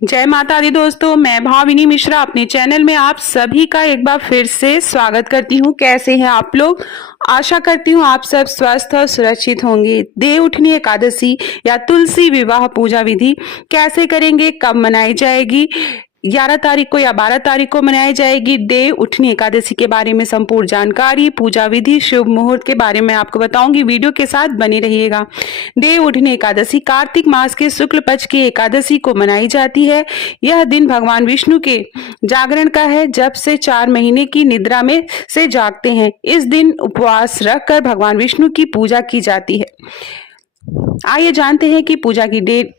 जय माता दी दोस्तों, मैं भाविनी मिश्रा अपने चैनल में आप सभी का एक बार फिर से स्वागत करती हूँ। कैसे हैं आप लोग? आशा करती हूँ आप सब स्वस्थ और सुरक्षित होंगे। देव उठनी एकादशी या तुलसी विवाह पूजा विधि कैसे करेंगे, कब मनाई जाएगी, 11 तारीख को या 12 तारीख को मनाई जाएगी देव उठनी एकादशी के बारे में संपूर्ण जानकारी, पूजा विधि, शुभ मुहूर्त के बारे में आपको बताऊंगी। वीडियो के साथ बने रहिएगा। देव उठनी एकादशी कार्तिक मास के शुक्ल पक्ष की एकादशी को मनाई जाती है। यह दिन भगवान विष्णु के जागरण का है, जब से 4 महीने की निद्रा में से जागते हैं। इस दिन उपवास रखकर भगवान विष्णु की पूजा की जाती है। आइए जानते हैं कि पूजा की डेट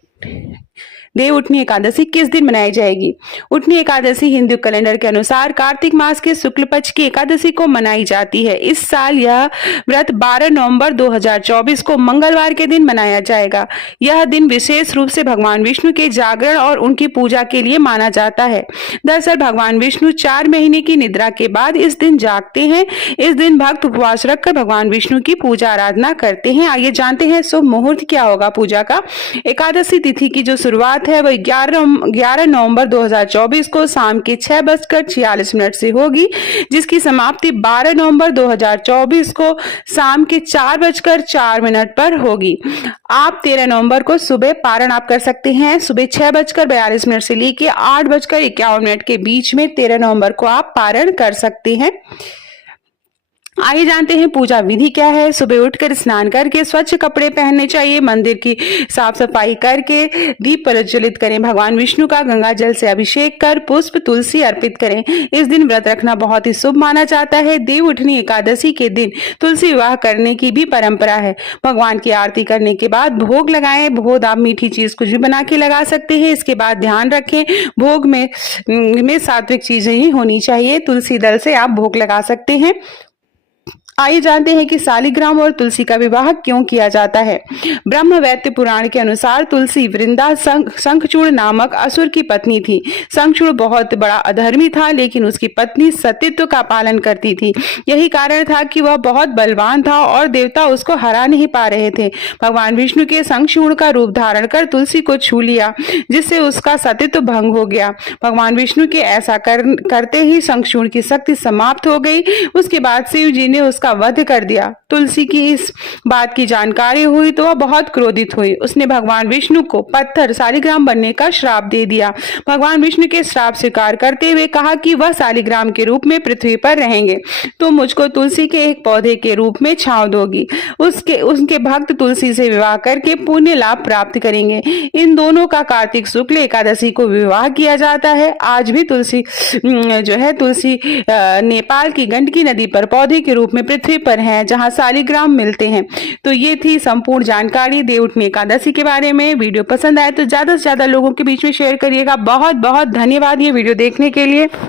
देव उठनी एकादशी किस दिन मनाई जाएगी। उठनी एकादशी हिंदू कैलेंडर के अनुसार कार्तिक मास के शुक्ल पक्ष की एकादशी को मनाई जाती है। इस साल यह व्रत 12 नवंबर 2024 को मंगलवार के दिन मनाया जाएगा। यह दिन विशेष रूप से भगवान विष्णु के जागरण और उनकी पूजा के लिए माना जाता है। दरअसल भगवान विष्णु 4 महीने की निद्रा के बाद इस दिन जागते हैं। इस दिन भक्त उपवास रखकर भगवान विष्णु की पूजा आराधना करते हैं। आइए जानते हैं शुभ मुहूर्त क्या होगा पूजा का। एकादशी तिथि की जो शुरुआत है वह 11 नवंबर 2024 को शाम के 6:46 से होगी, जिसकी समाप्ति 12 नवंबर 2024 को शाम के 4:04 पर होगी। आप 13 नवंबर को सुबह पारण आप कर सकते हैं। सुबह 6:42 से लेकर 8:51 के बीच में 13 नवंबर को आप पारण कर सकते हैं। आइए जानते हैं पूजा विधि क्या है। सुबह उठकर स्नान करके स्वच्छ कपड़े पहनने चाहिए। मंदिर की साफ सफाई करके दीप प्रज्वलित करें। भगवान विष्णु का गंगा जल से अभिषेक कर पुष्प तुलसी अर्पित करें। इस दिन व्रत रखना बहुत ही शुभ माना जाता है। देव उठनी एकादशी के दिन तुलसी विवाह करने की भी परंपरा है। भगवान की आरती करने के बाद भोग लगाएं। भोग आप मीठी चीज कुछ भी बना के लगा सकते हैं। इसके बाद ध्यान रखें भोग में सात्विक चीजें ही होनी चाहिए। तुलसी दल से आप भोग लगा सकते हैं। आइए जानते हैं कि शालिग्राम और तुलसी का विवाह क्यों किया जाता है। ब्रह्मवैवर्त पुराण के अनुसार तुलसी वृंदा शंखचूड़ नामक असुर की पत्नी थी। शंखचूड़ बहुत बड़ा अधर्मी था, लेकिन उसकी पत्नी सतीत्व का पालन करती थी। यही कारण था कि वह बहुत बलवान था और देवता उसको हरा नहीं पा रहे थे। भगवान विष्णु के शंखचूड़ का रूप धारण कर तुलसी को छू लिया, जिससे उसका सतीत्व भंग हो गया। भगवान विष्णु के ऐसा करते ही शंखचूड़ की शक्ति समाप्त हो गई। उसके बाद शिव जी ने उसका वध कर दिया। तुलसी की इस बात की जानकारी हुई तो वह बहुत क्रोधित हुई। उसने भगवान विष्णु को पत्थर शालिग्राम बनने का श्राप दे दिया। भगवान विष्णु के श्राप स्वीकार करते हुए कहा कि वह शालिग्राम के रूप में पृथ्वी पर रहेंगे तो मुझको तुलसी के एक पौधे के रूप में छांव दोगी। उनके भक्त तुलसी से विवाह करके पुण्य लाभ प्राप्त करेंगे। इन दोनों का कार्तिक शुक्ल एकादशी को विवाह किया जाता है। आज भी तुलसी नेपाल की गंडकी नदी पर पौधे के रूप में पृथ्वी पर है, जहां शालिग्राम मिलते हैं। तो ये थी संपूर्ण जानकारी देव उठनी एकादशी के बारे में। वीडियो पसंद आए तो ज्यादा से ज्यादा लोगों के बीच में शेयर करिएगा। बहुत बहुत धन्यवाद ये वीडियो देखने के लिए।